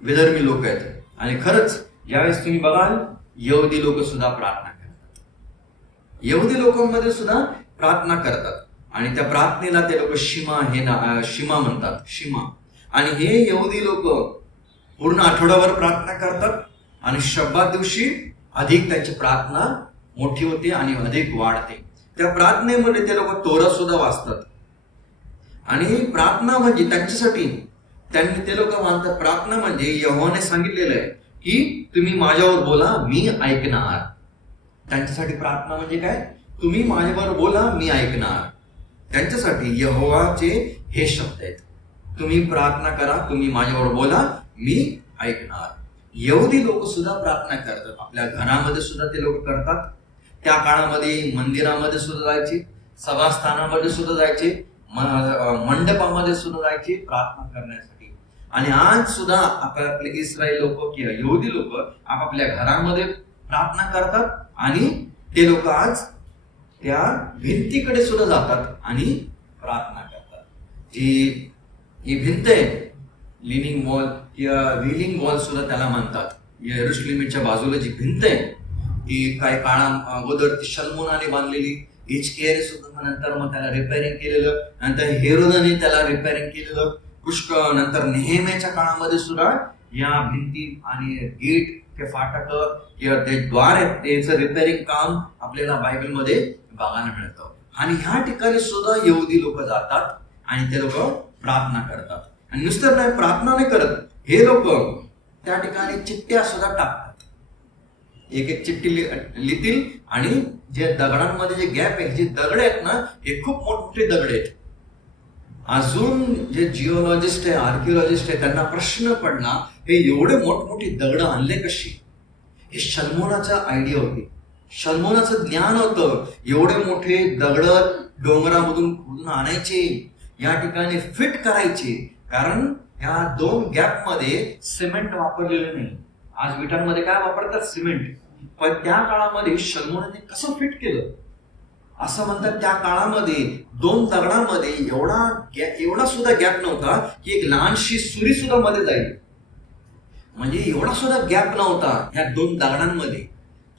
विधर्मी लोक आहेत. आणि खरंच यावेळेस तुम्ही बघाल यहुदी लोक सुद्धा प्रार्थना करतात. यहुदी लोकांमध्ये सुद्धा प्रार्थना करतात आणि त्या प्रार्थनेला ते लोक शिमा म्हणतात, शिमा. आणि हे यहुदी लोक पूर्ण आठवडाभर प्रार्थना करतात आणि शब्दात दिवशी अधिक त्यांची प्रार्थना मोठी होते आणि अधिक वाढते. त्या प्रार्थनेमध्ये ते लोक तोरा सुद्धा वाचतात. आणि प्रार्थना म्हणजे त्यांच्यासाठी ते लोक मानतात प्रार्थना म्हणजे यहोवाने सांगितलेलं आहे की तुम्ही माझ्यावर बोला मी ऐकणार. त्यांच्यासाठी प्रार्थना म्हणजे काय? तुम्ही माझ्यावर बोला मी ऐकणार. त्यांच्यासाठी यहोवाचे हे शब्द आहेत, तुम्ही प्रार्थना करा, तुम्ही माझ्यावर बोला मी ऐकणार. यहुदी लोक सुद्धा प्रार्थना करतात. आपल्या घरामध्ये सुद्धा ते लोक करतात. त्या काळामध्ये मंदिरामध्ये सुद्धा जायचे, सभास्थानामध्ये सुद्धा जायचे, मंडपामध्ये सुद्धा जायचे प्रार्थना करण्यासाठी. आणि आज सुद्धा आपले इस्रायल लोक किंवा यहुदी लोक आपापल्या घरामध्ये प्रार्थना करतात आणि ते लोक आज त्या भिंतीकडे सुद्धा जातात आणि प्रार्थना करतात. ही भिंत आहे लिनिंग वॉल किंवा व्हीलिंग वॉल सुद्धा त्याला म्हणतात. यरुशलेमच्या बाजूला जी भिंत आहे ती काही काळा अगोदर ती शल्मोनाने बांधलेली, हिजकियाने सुद्धा नंतर मग त्याला रिपेअरिंग केलेलं, नंतर हेरोदाने त्याला रिपेअरिंग केलेलं, पुष्कळ नंतर नेहेम्याच्या काळामध्ये सुद्धा या भिंती आणि गेट ते फाटक किंवा ते द्वार आहेत त्याचं रिपेअरिंग काम आपल्याला बायबलमध्ये बघायला मिळतं. आणि ह्या ठिकाणी सुद्धा यहुदी लोक जातात आणि ते लोक प्रार्थना करतात. आणि नुसतं नाही प्रार्थना नाही करत, हे लोक त्या ठिकाणी चिठ्ठ्या सुद्धा टाकतात. एक एक चिठ्ठी लिहितील आणि जे दगडांमध्ये जे गॅप आहे, जे दगड आहेत ना हे खूप मोठे दगड आहेत. अजून जे जिओलॉजिस्ट आहे, आर्किओलॉजिस्ट आहे, त्यांना प्रश्न पडला हे एवढे मोठमोठे दगड आणले कशी? हे शल्मोनाचा आयडिया होती, शल्मोनाचं ज्ञान होतं. एवढे मोठे दगड डोंगरामधून खोदून आणायचे, या ठिकाणी फिट करायचे, कारण या दोन गॅप मध्ये सिमेंट वापरलेलं नाही. आज विटांमध्ये काय वापरतात? सिमेंट. पण त्या काळामध्ये शल्मोनाने कसं फिट केलं असं म्हणतात. त्या काळामध्ये दोन दगडांमध्ये एवढा सुद्धा गॅप नव्हता की एक लहानशी सुरी सुद्धा मध्ये जाईल, म्हणजे एवढा सुद्धा गॅप नव्हता ह्या दोन दगडांमध्ये.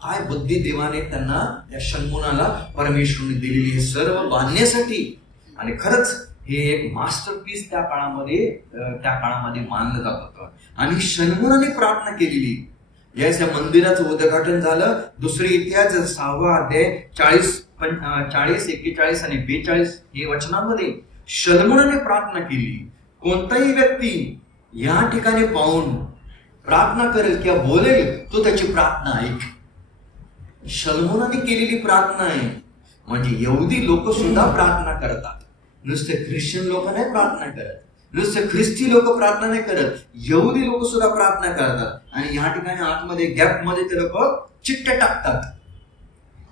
काय बुद्धी देवाने त्यांना या शल्मोनाला परमेश्वराने दिलेली हे सर्व बांधण्यासाठी. आणि खरंच हे एक मास्टरपीस त्या काळामध्ये मानलं जात होतं. आणि शल्मोनाने प्रार्थना केलेली. ज्यावेळेस या मंदिराचं उद्घाटन झालं, दुसरी इतिहास 6वा अध्याय 40, 41 आणि 42 हे वचनांमध्ये शल्मोनाने प्रार्थना केली. कोणताही व्यक्ती या ठिकाणी पाहून प्रार्थना करेल किंवा बोलेल तो त्याची प्रार्थना ऐक. शल्मोनाने केलेली प्रार्थना आहे. म्हणजे यहुदी लोक सुद्धा प्रार्थना करतात, नुसते ख्रिश्चन लोक नाही प्रार्थना करत, नुसते ख्रिस्ती लोक प्रार्थना नाही करत, यहुदी लोक सुद्धा प्रार्थना करतात. आणि या ठिकाणी आतमध्ये गॅप मध्ये ते लोक चिठ्ठ्या टाकतात.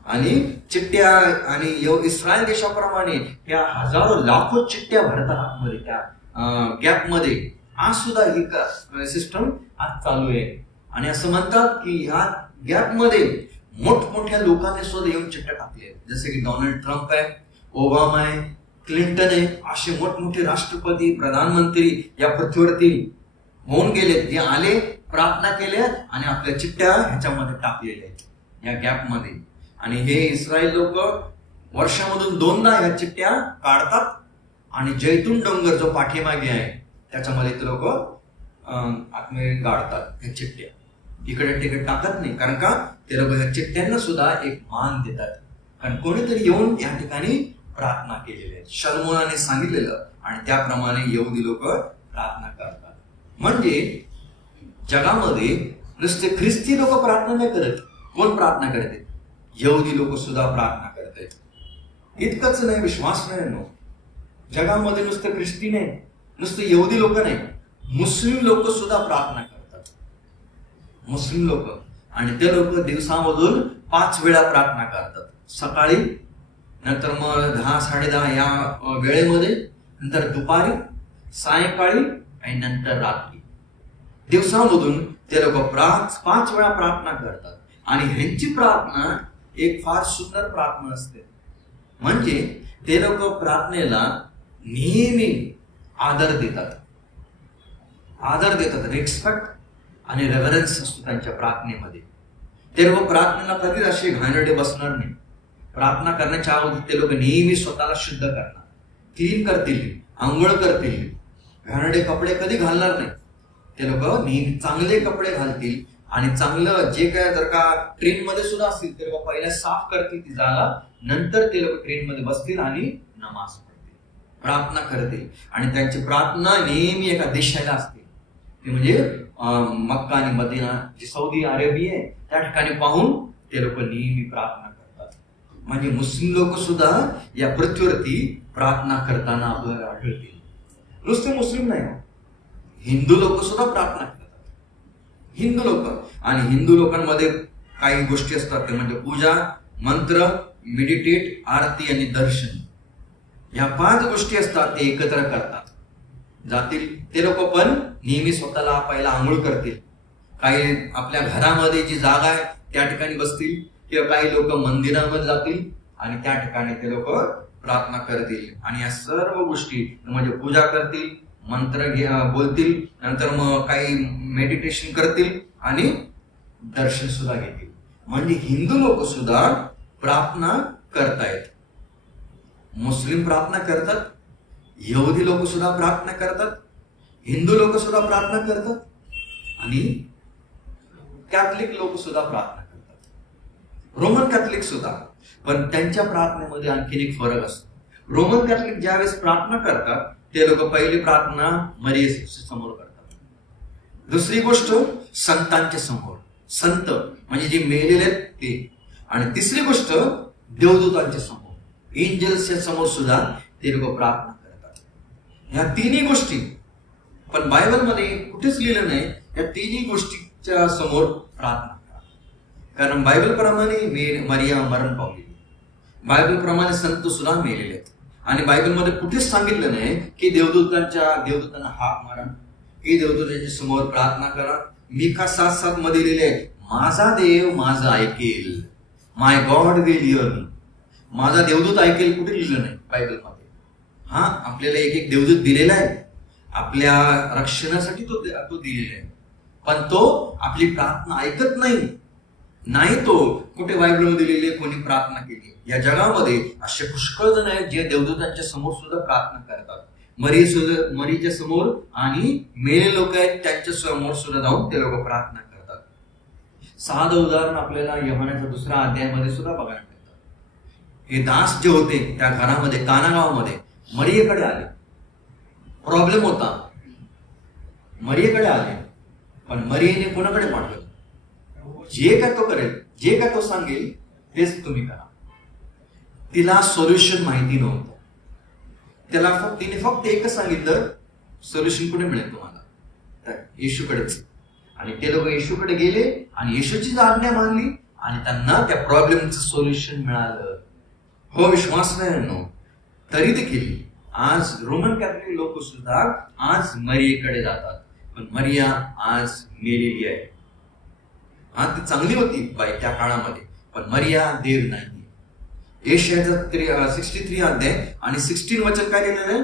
आणि चिठ्ठ्या आणि इस्रायल देशाप्रमाणे त्या हजारो लाखो चिठ्ठ्या भरतात आतमध्ये त्या गॅप मध्ये. आज सुद्धा ही सिस्टम आज चालू आहे. आणि असं म्हणतात की ह्या गॅप मध्ये मोठमोठ्या लोकांनी सुद्धा येऊन चिठ्ठ्या टाकले, जसे की डोनाल्ड ट्रम्प आहे, ओबामा आहे, क्लिंटन आहे. असे मोठमोठे राष्ट्रपती, प्रधानमंत्री या पृथ्वीवरती होऊन गेले. ते आले, प्रार्थना केल्या आणि आपल्या चिठ्ठ्या ह्याच्यामध्ये टाकलेल्या आहेत या गॅप मध्ये. आणि हे इस्रायल लोक वर्षामधून 2दा ह्या चिठ्ठ्या काढतात आणि जैतून डोंगर जो पाठीमागे आहे त्याच्यामध्ये ते लोक आतमध्ये गाडतात ह्या चिठ्ठ्या. इकडे तिकडे टाकत नाही, कारण का ते लोक ह्या चिठ्ठ्यांना सुद्धा एक मान देतात, कारण कोणीतरी येऊन या ठिकाणी प्रार्थना केलेली आहे, शल्मोनाने सांगितलेलं. आणि त्याप्रमाणे यहुदी लोक प्रार्थना करतात. म्हणजे जगामध्ये नुसते ख्रिस्ती लोक प्रार्थना नाही करत. कोण प्रार्थना करते? यहुदी लोक सुद्धा प्रार्थना करतात. इतकंच नाही, विश्वास नाही, जगामध्ये नुसतं ख्रिस्ती नाही, नुसते यहुदी लोक नाही, मुस्लिम लोक सुद्धा प्रार्थना करतात. मुस्लिम लोक. आणि ते लोक दिवसामधून 5 वेळा प्रार्थना करतात. सकाळी, नंतर मग 10, 10:30 या वेळेमध्ये, नंतर दुपारी, सायंकाळी आणि नंतर रात्री. दिवसामधून ते लोक 5 वेळा प्रार्थना करतात. आणि ह्यांची प्रार्थना एक फार सुंदर प्रार्थना असते. म्हणजे ते लोक प्रार्थनेला नेहमी आदर देतात, रिस्पेक्ट आणि रेव्हरन्स असतो त्यांच्या प्रार्थनेमध्ये. ते लोक प्रार्थनेला कधीच असे घाणेरडे बसणार नाही. प्रार्थना करण्याच्या अगोदर ते लोक नेहमी स्वतःला शुद्ध करणार, क्लीन करतील, आंघोळ करतील, घाणेरडे कपडे कधी घालणार नाही. ते लोक नेहमी चांगले कपडे घालतील आणि चांगलं जे काय, जर का ट्रेन मध्ये सुद्धा असतील ते लोक पहिल्या साफ करतील ती जागा, नंतर ते लोक ट्रेन मध्ये बसतील आणि नमाज पढतील, प्रार्थना करतील. आणि त्यांची प्रार्थना नेहमी एका दिशेला असते, ते म्हणजे मक्का आणि मदिना, जी सौदी अरेबिया आहे त्या ठिकाणी पाहून ते लोक नेहमी प्रार्थना करतात. म्हणजे मुस्लिम लोक सुद्धा या पृथ्वीवरती प्रार्थना करताना आपल्याला आढळतील. नुसते मुस्लिम नाही, हिंदू लोक सुद्धा प्रार्थना करतात. हिंदू लोक, आणि हिंदू लोकांमध्ये काही गोष्टी असतात, ते म्हणजे पूजा, मंत्र, मेडिटेट, आरती आणि दर्शन. या 5 गोष्टी असतात ते एकत्र करतात जातील. ते लोक पण नेहमी स्वतःला पहिला आंघोळ करतील, काही आपल्या घरामध्ये जी जागा आहे त्या ठिकाणी बसतील, किंवा काही लोक मंदिरामध्ये जातील आणि त्या ठिकाणी ते लोक प्रार्थना करतील. आणि या सर्व गोष्टी म्हणजे पूजा करतील, मंत्र बोलतील, नंतर मग काही मेडिटेशन करतील आणि दर्शन सुद्धा घेतील. म्हणजे हिंदू लोक सुद्धा प्रार्थना करतायत. मुस्लिम प्रार्थना करतात, यहुदी लोक सुद्धा प्रार्थना करतात, हिंदू लोक सुद्धा प्रार्थना करतात, आणि कॅथलिक लोक सुद्धा प्रार्थना करतात, रोमन कॅथलिक सुद्धा. पण त्यांच्या प्रार्थनेमध्ये आणखीन एक फरक असतो. रोमन कॅथलिक ज्यावेळेस प्रार्थना करतात ते लोक पहिली प्रार्थना मरिये समोर करतात, दुसरी गोष्ट संतांच्या समोर, संत म्हणजे जे मेलेले आहेत ते, आणि तिसरी गोष्ट देवदूतांच्या समोर, एंजल्सच्या समोर सुद्धा ते लोक प्रार्थना करतात. ह्या तिन्ही गोष्टी पण बायबलमध्ये कुठेच लिहिलं नाही या तिन्ही गोष्टीच्या समोर प्रार्थना करा. कारण बायबल प्रमाणे मरिया मरण पावली, बायबल प्रमाणे संत सुद्धा मेलेले आहेत, आणि बायबलमध्ये कुठेच सांगितलं नाही की देवदूतांना हाक मारा, की देवदूतांच्या समोर प्रार्थना करा. मिका 7:7 मध्ये लिहिले आहे, माझा देव माझं ऐकेल, माय गॉड विल हिअर मी. माझा देवदूत ऐकेल कुठे लिहिलं नाही बायबलमध्ये. हा, आपल्याला एक एक देवदूत दिलेला आहे, आपल्या रक्षणासाठी तो दिलेला आहे, पण तो आपली प्रार्थना ऐकत नाही तो कुठे बायबलमध्ये लिहिले कोणी प्रार्थना केली. या जगामध्ये असे पुष्कळ जण आहेत जे देवदूतांच्या समोर सुद्धा प्रार्थना करतात, मरीच्या समोर, आणि मेले लोक आहेत त्यांच्या समोर सुद्धा जाऊन ते लोक प्रार्थना करतात. साधं उदाहरण आपल्याला यूहन्नाच्या 2ऱ्या अध्यायामध्ये सुद्धा बघायला मिळतं. हे दास जे होते त्या घरामध्ये, काना गावामध्ये मरियेकडे आले, प्रॉब्लेम होता, मरियेकडे आले, पण मरियेने कोणाकडे पाठवलं? जे काय तो करेल, जे काय तो सांगेल तेच तुम्ही करा. तिला सोल्युशन माहिती नव्हतं. तिने फक्त एकच सांगितलं, सोल्युशन कुठे मिळेल तुम्हाला? तर येशूकडेच. आणि ते लोक येशूकडे गेले आणि येशूची आज्ञा मानली आणि त्यांना त्या प्रॉब्लेमचं सोल्युशन मिळालं. हो, विश्वास नाही तरी देखील आज रोमन कॅथलिक लोक सुद्धा आज मरियेकडे जातात, पण मरिया आज मेलेली आहे. हा, ती चांगली होती बाई त्या काळामध्ये, पण मरिया देव नाही. यशायाचा 63 अध्याय आणि 16 वचन काय लिहिलेलं आहे?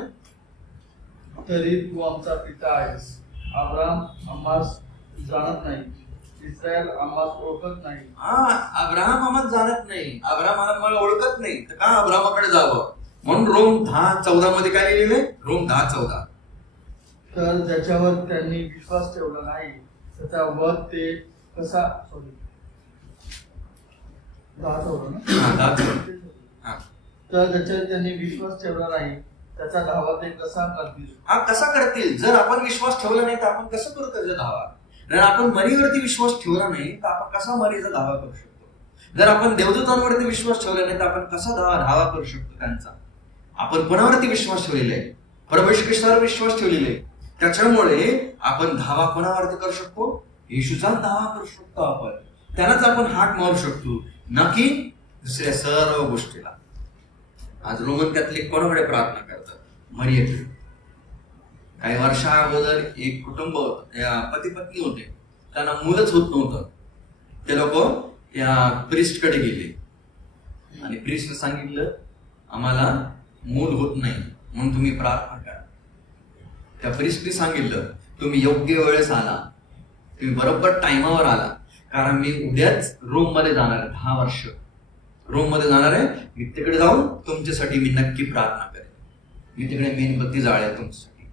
तरी तू आमचा पिता आहेस. अब्राहम आम्हास जाणत नाही, इस्रायल आम्हास ओळखत नाही. अब्राहम आम्हास जाणत नाही, अब्राहम आम्हाला ओळखत नाही, तर का अब्राहमाकडे जावं? म्हणून रोम 10:14 मध्ये काय लिहिलेलं आहे? रोम 10:14. तर ज्याच्यावर त्यांनी विश्वास ठेवला नाही त्याचा वध ते कसा, तर ज्याच्यावर त्यांनी विश्वास ठेवला नाही त्याचा धावा ते कसा करतील? कसा करतील? जर आपण विश्वास ठेवला नाही तर आपण कसं करू त्याचा धावा? जर आपण मरीवरती विश्वास ठेवला नाही तर आपण कसा मरीचा धावा करू शकतो? जर आपण देवदूतांवरती विश्वास ठेवला नाही तर आपण कसा धावा करू शकतो त्यांचा? आपण कोणावरती विश्वास ठेवलेला आहे? परमेश्वर ख्रिस्तावर विश्वास ठेवलेला आहे. त्याच्यामुळे आपण धावा कोणावरती करू शकतो? येशूचा धावा करू शकतो. आपण त्यालाच आपण हाक मारू शकतो, ना की दुसऱ्या सर्व गोष्टीला. आज रोमन कॅथलिक कोणाकडे प्रार्थना करतात? मरियेकडे. काही वर्षा अगोदर एक कुटुंब होतं, पती पत्नी होते, त्यांना मूलच होत नव्हतं. ते लोक या प्रिस्टकडे गेले आणि प्रिस्टने सांगितलं, आम्हाला मूल होत नाही म्हणून तुम्ही प्रार्थना करा. त्या प्रिस्टने सांगितलं, तुम्ही योग्य वेळेस आला, तुम्ही बरोबर टाइमावर आला, कारण मी उद्याच रोम मध्ये जाणार आहे, 10 वर्ष रोम मध्ये जाणार आहे. मी तिकडे जाऊन तुमच्यासाठी मी नक्की प्रार्थना करेन. मी तिकडे मेणबत्ती जाळेल तुमच्यासाठी.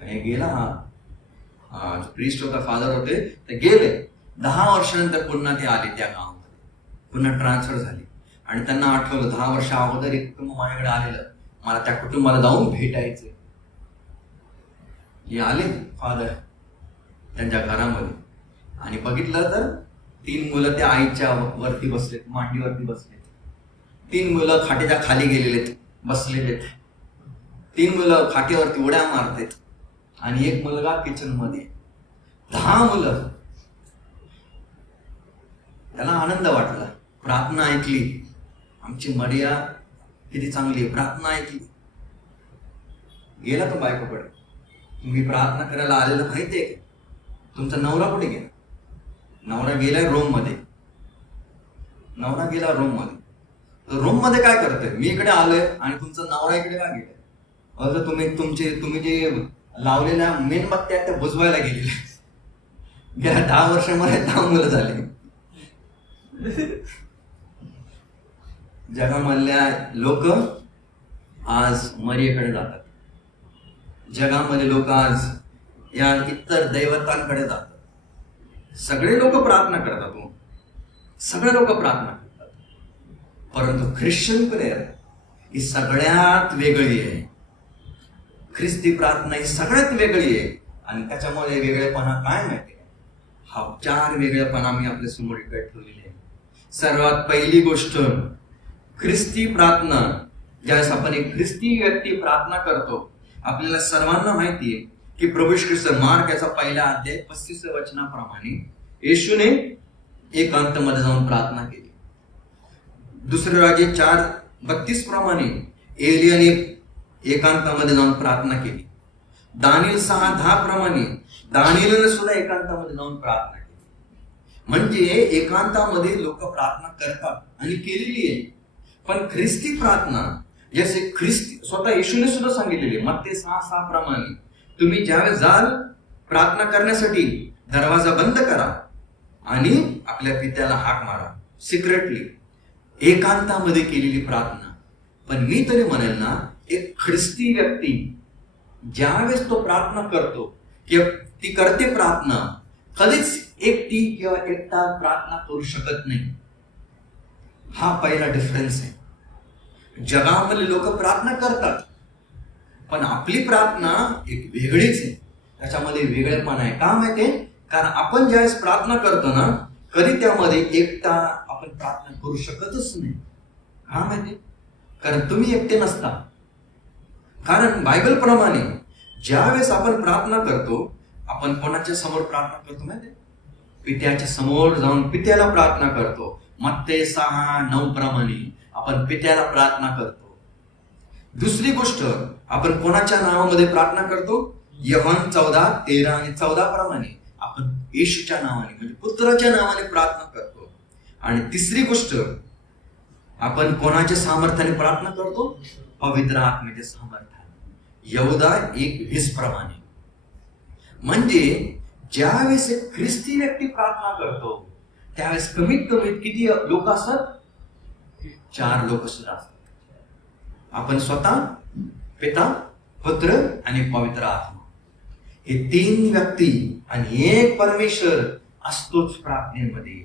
आणि गेला हा जो प्रिस्ट होता, फादर होते, ते गेले. 10 वर्षानंतर पुन्हा ते आले त्या गावामध्ये, पुन्हा ट्रान्सफर झाली. आणि त्यांना आठवलं 10 वर्ष अगोदर एक कुटुंब माझ्याकडे आलेलं, मला त्या कुटुंबाला जाऊन भेटायचे. हे आले फादर त्यांच्या घरामध्ये आणि बघितलं तर 3 मुलं त्या आईच्या वरती बसलेत, मांडीवरती बसलेत. 3 मुलं खाटेच्या खाली गेलेलेत, बसलेलेत. 3 मुलं खाटेवरती उड्या मारतेत आणि एक मुलगा किचन मध्ये. 10 मुलं. त्याला आनंद वाटला, प्रार्थना ऐकली. आमची मर्या किती चांगली आहे, प्रार्थना ऐकली. गेला तो बायकोकडे, तुम्ही प्रार्थना करायला आलेलं माहितीये का? तुमचा नवरा कुठे गेला? नवरा गेलाय रोम मध्ये. नवरा गेला रोम मध्ये. रोम मध्ये काय करतोय? मी इकडे आलोय आणि तुमचा नवरा इकडे का गेलाय? तुम्ही जे लावलेल्या मेणबत्त्या त्या बुजवायला गेलेल्या. गेल्या 10 वर्षामध्ये 10 मुलं झाली. जगामधल्या लोक आज मरियेकडे जातात. जगामध्ये लोक आज या इतर दैवतांकडे जातात. सगळे लोक प्रार्थना करतात, सगळे लोक प्रार्थना करतात, परंतु ख्रिश्चन प्रेयर ही सगळ्यात वेगळी आहे. ख्रिस्ती प्रार्थना ही सगळ्यात वेगळी आहे. आणि त्याच्यामध्ये वेगळेपणा काय माहिती आहे? हा 4 वेगळेपणा मी आपल्या समोर इकडे ठेवलेले आहे. सर्वात पहिली गोष्ट, ख्रिस्ती प्रार्थना. ज्यावेळेस आपण एक ख्रिस्ती व्यक्ती प्रार्थना करतो, आपल्याला सर्वांना माहिती आहे की प्रभू ख्रिस्त मार्क याचा 1 अध्याय 35 वचनाप्रमाणे येशूने एकांतामध्ये जाऊन प्रार्थना केली. 2 राजे 4:32 प्रमाणे एलियाने एकांतामध्ये जाऊन प्रार्थना केली. दानिएल 6:10 प्रमाणे दानिएलने सुद्धा एकांतामध्ये जाऊन प्रार्थना केली. म्हणजे एकांतामध्ये लोक प्रार्थना करतात आणि केलेली आहे. पण ख्रिस्ती प्रार्थना, जसे ख्रिस्ती स्वतः येशूने सुद्धा सांगितलेली, मत्ते 6:6 प्रमाणे तुम्ही ज्यावेळेस जाल प्रार्थना करण्यासाठी, दरवाजा बंद करा आणि आपल्या पित्याला हाक मारा सिक्रेटली. एकांतामध्ये केलेली प्रार्थना. पण मी तरी म्हणेल ना, एक ख्रिस्ती व्यक्ती ज्यावेळेस तो प्रार्थना करतो किंवा ती करते प्रार्थना, कधीच एकटी किंवा एकटा प्रार्थना करू शकत नाही. हा पहिला डिफरन्स आहे. जगामध्ये लोक प्रार्थना करतात, पण आपली प्रार्थना एक वेगळीच आहे. त्याच्यामध्ये वेगळेपणा आहे. का माहितीये? कारण आपण ज्यावेळेस प्रार्थना करतो ना, कधी त्यामध्ये एकटा आपण प्रार्थना करू शकतच नाही. का माहिती? कारण तुम्ही एकटे नसता. कारण बायबल प्रमाणे ज्यावेळेस आपण प्रार्थना करतो, आपण कोणाच्या समोर प्रार्थना करतो माहिती? पित्याच्या समोर जाऊन पित्याला प्रार्थना करतो. मत्ते 6:9 प्रमाणे आपण पित्याला प्रार्थना करतो. दुसरी गोष्ट, आपण कोणाच्या नावामध्ये प्रार्थना करतो? योहान 14:13 आणि 14 प्रमाणे आपण येशूच्या नावाने म्हणजे पुत्राच्या नावाने प्रार्थना करतो. आणि तिसरी गोष्ट, आपण कोणाच्या सामर्थ्याने प्रार्थना करतो? पवित्र आत्म्याच्या सामर्थ्याने. यहूदा 1:20 प्रमाणे. म्हणजे ज्यावेळेस एक ख्रिस्ती व्यक्ती प्रार्थना करतो, त्यावेळेस कमीत कमी किती लोक असतात? 4 लोक सुद्धा असतात. आपण स्वतः, पिता, पुत्र आणि पवित्र आत्मा, हे 3 व्यक्ती आणि एक परमेश्वर असतोच प्रार्थनेमध्ये.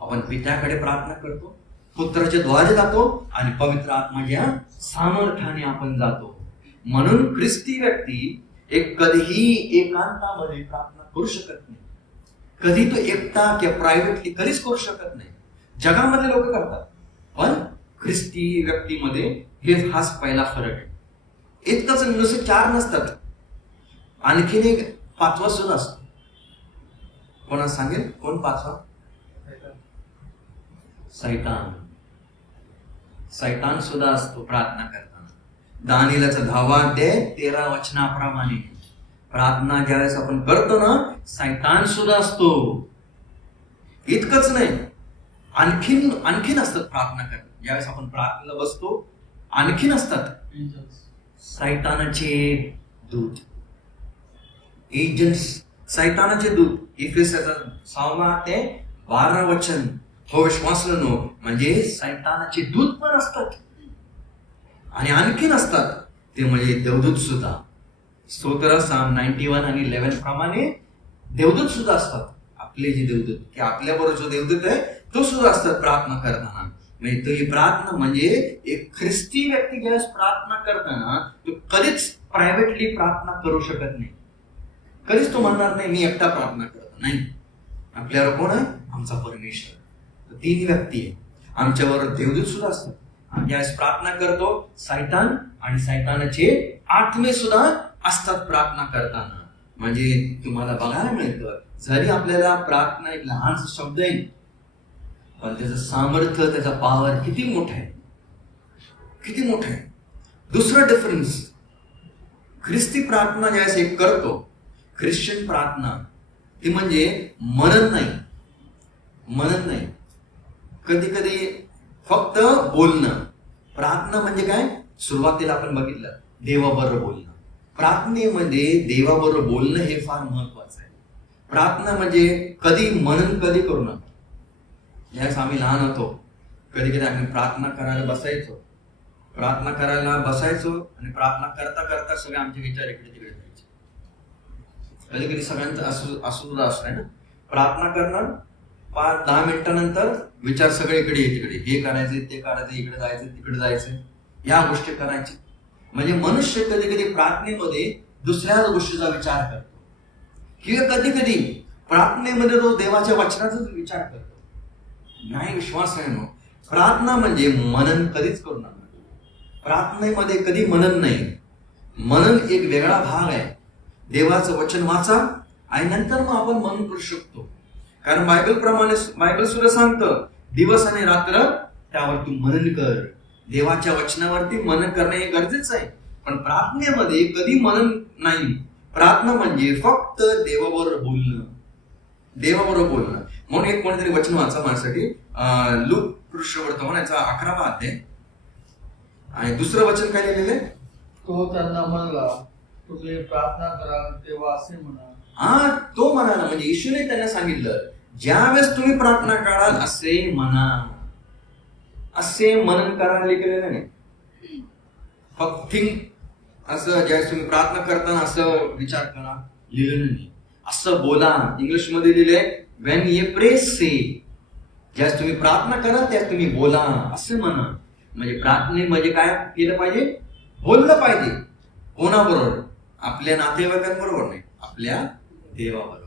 आपण पित्याकडे प्रार्थना करतो, पुत्राच्या द्वारे जातो आणि पवित्र आत्म्याच्या सामर्थ्याने आपण जातो. म्हणून ख्रिस्ती व्यक्ती एक कधीही एकांतामध्ये प्रार्थना करू शकत नाही. कधी तो एकटा किंवा प्रायव्हेटली कधीच करू शकत नाही. जगामध्ये लोक करतात, पण ख्रिस्ती व्यक्तीमध्ये हाच पहिला फरक आहे. इतकंच नुसते 4 नसतात, आणखीन एक 5वा सुद्धा असतो. कोणा सांगेल? कोण 5वा? सैतान. सैतान सुद्धा असतो प्रार्थना करताना. दानिएलचा 10वा अध्याय 13 वचनाप्रमाणे प्रार्थना ज्यावेळेस आपण करतो ना, सैतान सुद्धा असतो. इतकंच नाही, आणखीन असतात प्रार्थना करतात. ज्यावेळेस आपण प्रार्थनेला बसतो, आणखीन असतात सैतानाचे दूत, एजंट्स सैतानाचे दूत, इफेसचा 6 ते 12 वचन. हो विश्वासांनो, म्हणजे सैतानाचे दूत पण असतात आणि आणखीन असतात ते म्हणजे देवदूत सुद्धा. स्तोत्र Psalm 91 आणि 11 प्रमाणे देवदूत सुद्धा असतात. आपले जे देवदूत, की आपल्याबरोबर जो देवदूत आहे तो सुद्धा असतात प्रार्थना करताना. म्हणजे तो ही प्रार्थना म्हणजे एक ख्रिस्ती व्यक्ती ज्यावेळेस प्रार्थना करताना तो कधीच प्रायव्हेटली प्रार्थना करू शकत नाही. कधीच तो म्हणणार नाही मी एकटा प्रार्थना करतो. नाही, आपल्यावर कोण आहे? आमचा परमेश्वर. 3 व्यक्ती आहे. आमच्याबरोबर देवदूत सुद्धा असतात. आम्ही ज्यावेळेस प्रार्थना करतो सैतान आणि सैतानाचे आत्मे सुद्धा असतात प्रार्थना करताना. म्हणजे तुम्हाला बघायला मिळतं जरी आपल्याला प्रार्थना एक लहानसा शब्द आहे पण त्याचं सामर्थ्य, त्याचा पॉवर किती मोठा आहे, किती मोठा आहे. दुसरं डिफरन्स, ख्रिस्ती प्रार्थना ज्यावेळेस एक करतो, ख्रिश्चन प्रार्थना ती म्हणजे मनन नाही, मनन नाही. कधी कधी फक्त बोलणं. प्रार्थना म्हणजे काय? सुरुवातीला आपण बघितलं देवाबरोबर बोलणं. प्रार्थनेमध्ये देवाबरोबर बोलणं हे फार महत्वाचं आहे. प्रार्थना म्हणजे कधी मनन कधी करू नका. ज्यावेळेस आम्ही लहान होतो कधी कधी आम्ही प्रार्थना करायला बसायचो आणि प्रार्थना करता करता सगळे आमचे विचार इकडे तिकडे जायचे. कधी कधी सगळ्यांचं असं असतंय ना, प्रार्थना करणार 5-10 मिनिटानंतर विचार सगळे इकडे तिकडे, हे करायचे ते करायचे, इकडे जायचं तिकडे जायचं, या गोष्टी करायच्या. म्हणजे मनुष्य कधी कधी प्रार्थनेमध्ये दुसऱ्या गोष्टीचा विचार करतो किंवा कधी कधी प्रार्थनेमध्ये तो देवाच्या वचनाचाच विचार करतो. नाही विश्वास आहे. प्रार्थना म्हणजे मनन कधीच करू नका. प्रार्थनेमध्ये कधी मनन नाही. मनन एक वेगळा भाग आहे. देवाचं वचन वाचा आणि नंतर मग आपण मनन करू शकतो. कारण बायबल सुद्धा सांगतं दिवस आणि रात्र त्यावर तू मनन कर. देवाच्या वचनावरती मनन करणे हे गरजेचं आहे. पण प्रार्थनेमध्ये कधी मनन नाही. प्रार्थना म्हणजे फक्त देवाबरोबर बोलणं, देवाबरोबर बोलणं. म्हणून एक कोणीतरी वचन वाचा माझ्यासाठी, लूक वर्तमान याचा 11वा अध्याय आणि दुसरं वचन काय लिहिलेलं आहे? तो त्यांना म्हणला तुम्ही प्रार्थना करा तेव्हा असे म्हणा. हा, तो म्हणाला म्हणजे येशूने त्यांना सांगितलं ज्यावेळेस तुम्ही प्रार्थना कराल असे म्हणा. असे मनन करायला लिहिलेलं नाही. फक्त थिंक असं ज्यावेळेस तुम्ही प्रार्थना करताना असं विचार करा लिहिलेलं नाही. असं बोला. इंग्लिश मध्ये लिहिलंय व्हेन यू प्रे से. ज्यावेळेस तुम्ही प्रार्थना करा त्यास तुम्ही बोला असं म्हणा. म्हणजे प्रार्थनेमध्ये काय केलं पाहिजे? बोललं पाहिजे. कोणाबरोबर? आपल्या नातेवाईकांबरोबर नाही, आपल्या देवाबरोबर.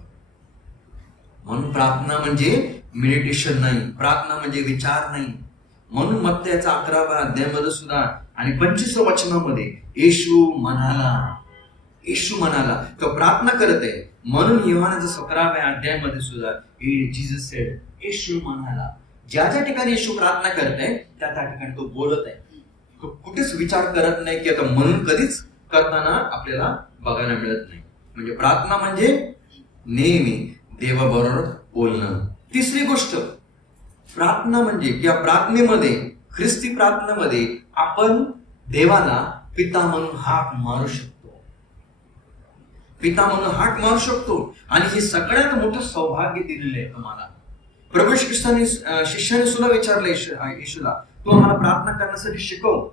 म्हणून प्रार्थना म्हणजे मेडिटेशन नाही, प्रार्थना म्हणजे विचार नाही. म्हणून मत्तयाचा 11वा अध्यायामध्ये सुद्धा आणि 25व्या वचनामध्ये येशू म्हणाला तो प्रार्थना करत आहे. म्हणून योहानाच्या 17व्या अध्यायामध्ये सुद्धा जीसस सेड, येशू म्हणाला. ज्या ज्या ठिकाणी येशू प्रार्थना करत आहे त्या त्या ठिकाणी तो बोलत आहे. तो कुठेच विचार करत नाही की आता म्हणून कधीच करताना आपल्याला बघायला मिळत नाही. म्हणजे प्रार्थना म्हणजे नेहमी देवाबरोबर बोलणं. तिसरी गोष्ट, प्रार्थना म्हणजे किंवा प्रार्थनेमध्ये, ख्रिस्ती प्रार्थनेमध्ये आपण देवाला पिता म्हणून हाक मारू शकतो. पिता म्हणून हाक मारू शकतो. आणि हे सगळ्यात मोठं सौभाग्य दिलेलं आहे तुम्हाला. प्रभू ख्रिस्ताने शिष्याने सुद्धा विचारलं येशूला तू आम्हाला प्रार्थना करण्यासाठी शिकव.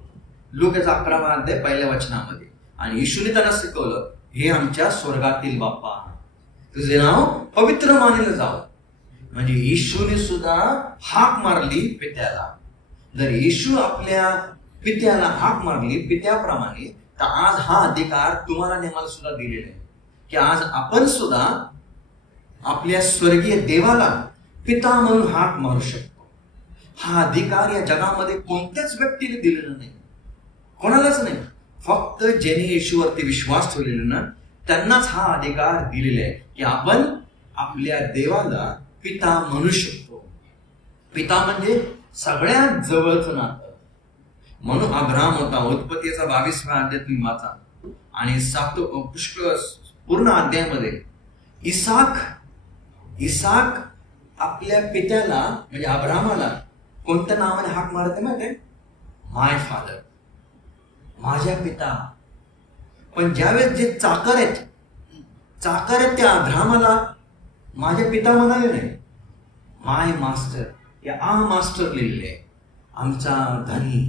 लूकाचा 11वा अध्याय 1ल्या वचनामध्ये. आणि येशूने त्यांना शिकवलं हे आमच्या स्वर्गातील बाप्पा तुझे नाव पवित्र मानलं जावं. म्हणजे येशूने सुद्धा हाक मारली पित्याला. जर येशू आपल्या पित्याला हाक मारली पित्याप्रमाणे तर आज हा अधिकार तुम्हाला आणि मला सुद्धा दिलेला आहे की आज आपण सुद्धा आपल्या स्वर्गीय देवाला पिता म्हणून हाक मारू शकतो. हा अधिकार या जगामध्ये कोणत्याच व्यक्तीने दिलेला नाही, कोणालाच नाही. फक्त ज्याने येशूवरती विश्वास ठेवलेला ना त्यांनाच हा अधिकार दिलेला आहे की आपण आपल्या देवाला पिता म्हणू शकतो. पिता म्हणजे सगळ्यात जवळचं नातं. म्हणून अब्राम होता. उत्पत्तीचा 22व्या अध्याय तुम्ही वाचा आणि 7 पुष्कळ पूर्ण अध्यायामध्ये इसाक आपल्या पित्याला म्हणजे अब्रामाला कोणत्या नावाने हाक मारते माहिती? माय फादर, माझ्या पिता. पण ज्यावेळेस जे चाकर आहेत चाकर आहेत त्या अब्राहमाला माझ्या पिता म्हणाले नाही, माय मास्टर, या आ मास्टर लिहिलेले, आमचा धनी.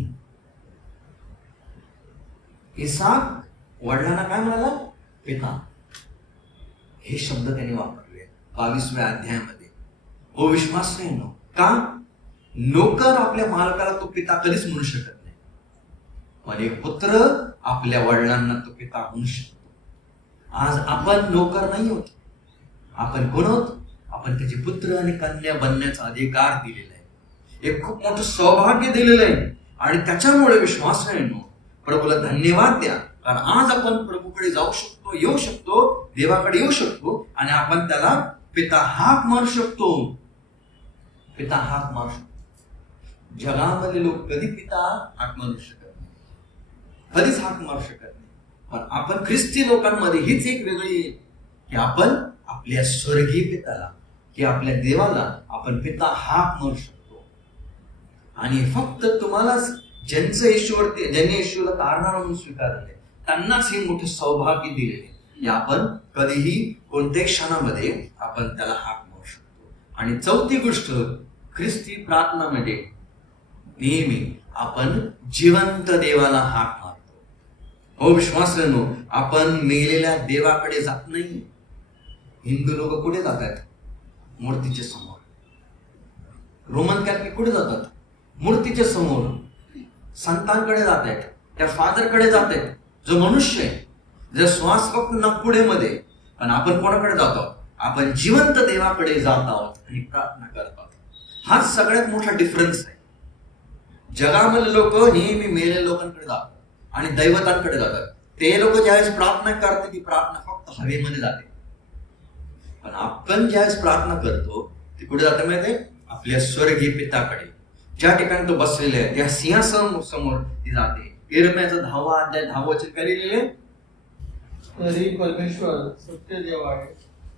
इसाक वडिलांना काय म्हणाला? पिता. हे शब्द त्यांनी वापरले 22व्या अध्यायामध्ये. हो विश्वास नाही नो का? नोकर आपल्या मालकाला तो पिता कधीच म्हणू शकत नाही, पण एक पुत्र आपल्या वडिलांना तो पिता म्हणू शकतो. आज आपण नोकर नाही होत, आपण कोण आहोत? आपण त्याचे पुत्र आणि कन्या बनण्याचा अधिकार दिलेला आहे, एक खूप मोठं सौभाग्य दिलेलं आहे. आणि त्याच्यामुळे विश्वास नाही नो प्रभूला धन्यवाद द्या, कारण आज आपण प्रभूकडे जाऊ शकतो, येऊ शकतो, देवाकडे येऊ शकतो आणि आपण त्याला पिता हाक मारू शकतो. पिता हाक मारू शकतो. जगामध्ये लोक कधी पिता हाक मारू शकत नाही, कधीच हाक मारू शकत नाही. पण आपण ख्रिस्ती लोकांमध्ये हीच एक वेगळी आहे की आपण आपल्या स्वर्गीय पिताला, की आपल्या देवाला आपण पिता हाक मारू शकतो. आणि फक्त तुम्हालाच ज्यांचं येशूवरती, ज्यांनी येशूला तारणारा म्हणून स्वीकारले, त्यांनाच हे मोठे सौभाग्य दिलेले की आपण कधीही कोणत्याही क्षणामध्ये आपण त्याला हाक मारू शकतो. आणि चौथी गोष्ट, ख्रिस्ती प्रार्थनामध्ये नेहमी आपण जिवंत देवाला हाक मारतो. हो विश्वासानो, आपण मेलेल्या देवाकडे जात नाही. हिंदू लोक कुठे जातात? मूर्तीच्या समोर. रोमन कॅथलिक कुठे जातात? मूर्तीच्या समोर. संतांकडे जात आहेत, त्या फादरकडे जात आहेत, जो मनुष्य आहे, जर श्वास फक्त नागपुडेमध्ये. पण आपण कोणाकडे जातो? आपण जिवंत देवाकडे जात आहोत आणि प्रार्थना करत आहोत. हाच सगळ्यात मोठा डिफरन्स आहे. जगामध्ये लोक नेहमी मेलेल्या लोकांकडे जातात आणि दैवतांकडे जातात. ते लोक ज्यावेळेस प्रार्थना करतात ती प्रार्थना फक्त हवेमध्ये जाते. पण आपण ज्यावेळेस प्रार्थना करतो ती कुठे जाते माहिती? आपल्या स्वर्गीय पिताकडे, ज्या ठिकाणी तो बसलेला आहे त्या सिंहासन समोर ती जाते. यिर्मयाचा 10वा अध्याय 10वे वचन काय लिहिलेले? तरी परमेश्वर सत्य देव आहे,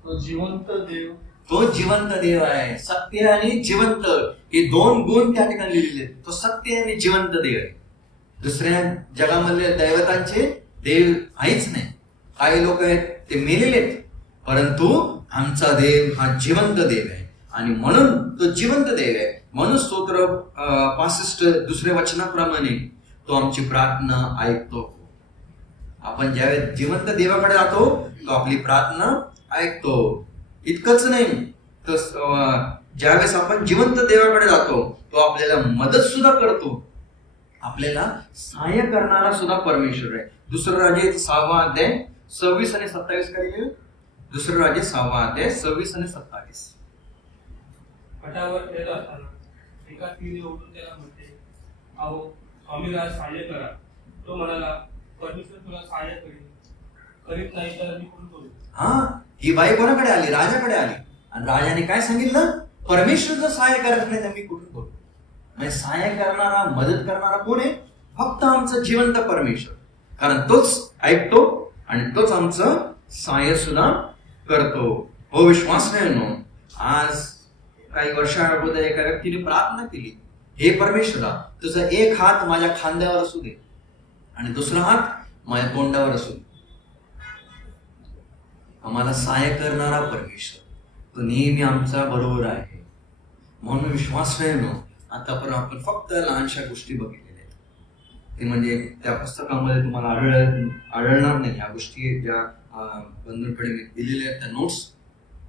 तो जिवंत देव, तो जिवंत देव आहे. सत्य आणि जिवंत हे दोन गुण त्या ठिकाणी लिहिलेले. तो सत्य आणि जिवंत देव आहे. दुसऱ्या जगामधले दैवतांचे देव आहेच नाही. काही लोक आहेत ते मेलेले आहेत, परंतु आमचा देव हा जिवंत देव आहे आणि म्हणून तो जिवंत देव आहे. म्हणून स्तोत्र 65 दुसऱ्या वचनाप्रमाणे तो आमची प्रार्थना ऐकतो. आपण ज्यावेळेस जिवंत देवाकडे जातो तो आपली प्रार्थना ऐकतो. इतकंच नाही, तर ज्यावेळेस आपण जिवंत देवाकडे जातो तो आपल्याला मदत सुद्धा करतो. आपल्याला सहाय्य करणारा सुद्धा परमेश्वर आहे. दुसरं राजे 6वा अध्याय 26 आणि 27 काय लिहिलं? दुसरं राजे 6वा अध्याय 26 आणि 27. पटावर खेळत असताना एका स्त्रीने उठून त्याला म्हणते, अहो स्वामीला सहाय्य करा. तो म्हणाला, परमेश्वर तुला सहाय्य करीत नाही तर मी कोण करू? हा, ही बाई कोणाकडे आली? राजाकडे आली. आणि राजाने काय सांगितलं? परमेश्वर जर सहाय्य करत नाही तर मी कुठून करू? म्हणजे सहाय्य करणारा, मदत करणारा कोण आहे? फक्त आमचा जिवंत परमेश्वर. कारण तोच ऐकतो आणि तोच आमचं सहाय्य सुद्धा करतो. हो विश्वास नाही नो, आज काही वर्षा अगोदर एका व्यक्तीने प्रार्थना केली, हे परमेश्वरा तुझा एक हात माझ्या खांद्यावर असू दे आणि दुसरा हात माझ्या तोंडावर असू दे. आम्हाला सहाय्य करणारा परमेश्वर तो नेहमी आमचा बरोबर आहे. म्हणून विश्वास नाही नो, आतापर्यंत आपण फक्त लहानशा गोष्टी बघितलेल्या आहेत. ते म्हणजे त्या पुस्तकामध्ये तुम्हाला आढळणार नाही या गोष्टी, ज्या बंधूंकडे मी दिलेल्या आहेत त्या नोट्स,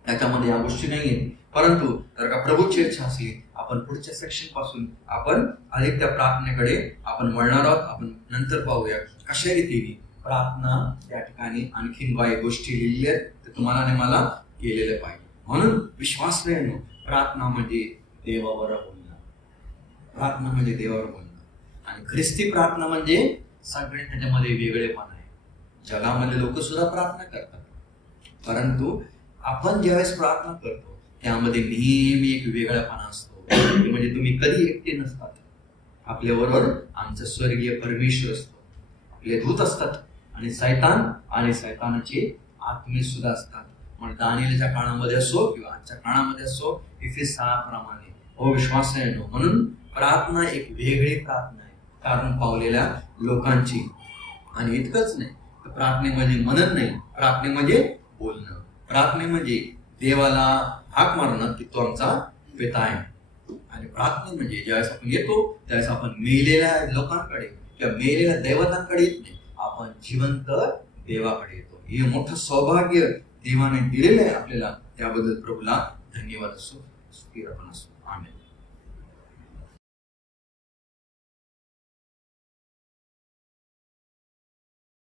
त्याच्यामध्ये या गोष्टी नाही आहेत. परंतु जर का प्रभूची इच्छा असली आपण पुढच्या सेक्शन पासून आपण अधिक त्या प्रार्थनेकडे आपण वळणार आहोत. आपण नंतर पाहूया कशा रीतीने प्रार्थना त्या ठिकाणी आणखीन काही गोष्टी लिहिल्या आहेत ते तुम्हाला आणि मला केलेले पाहिजे. म्हणून विश्वास नाही, प्रार्थना म्हणजे देवावर बोलणं, प्रार्थना म्हणजे देवावर बोलणं. आणि ख्रिस्ती प्रार्थना म्हणजे सगळे त्याच्यामध्ये वेगळेपण आहे. जगामध्ये लोक सुद्धा प्रार्थना करतात, परंतु आपण ज्यावेळेस प्रार्थना करतो त्यामध्ये नेहमी एक वेगळापणा असतो. म्हणजे तुम्ही कधी एकटे नसतात, आपल्याबरोबर आमचा स्वर्गीय परमेश्वर असतो, आपले दूत असतात आणि सैतानाचे आत्मे सुद्धा असतात. म्हणजे दानिएलच्या काळामध्ये असो किंवा आजच्या काळामध्ये असो, इफेस 6 प्रमाणे. हो विश्वास आहे नो. म्हणून प्रार्थना एक वेगळी प्रार्थना आहे कारण पावलेल्या लोकांची. आणि इतकंच नाही, प्रार्थनेमध्ये मनन नाही, प्रार्थनेमध्ये बोलणं. प्रार्थना म्हणजे देवाला हाक मारणं की तो आमचा पिता आहे. आणि प्रार्थना म्हणजे ज्यावेळेस आपण येतो त्यावेळेस आपण मेलेल्या लोकांकडे किंवा मेलेल्या दैवतांकडे येत नाही, आपण जिवंत देवाकडे येतो. हे मोठं सौभाग्य देवाने दिलेलं आहे आपल्याला. त्याबद्दल प्रभूला धन्यवाद असो. स्तुती अर्पण असो. आमेन.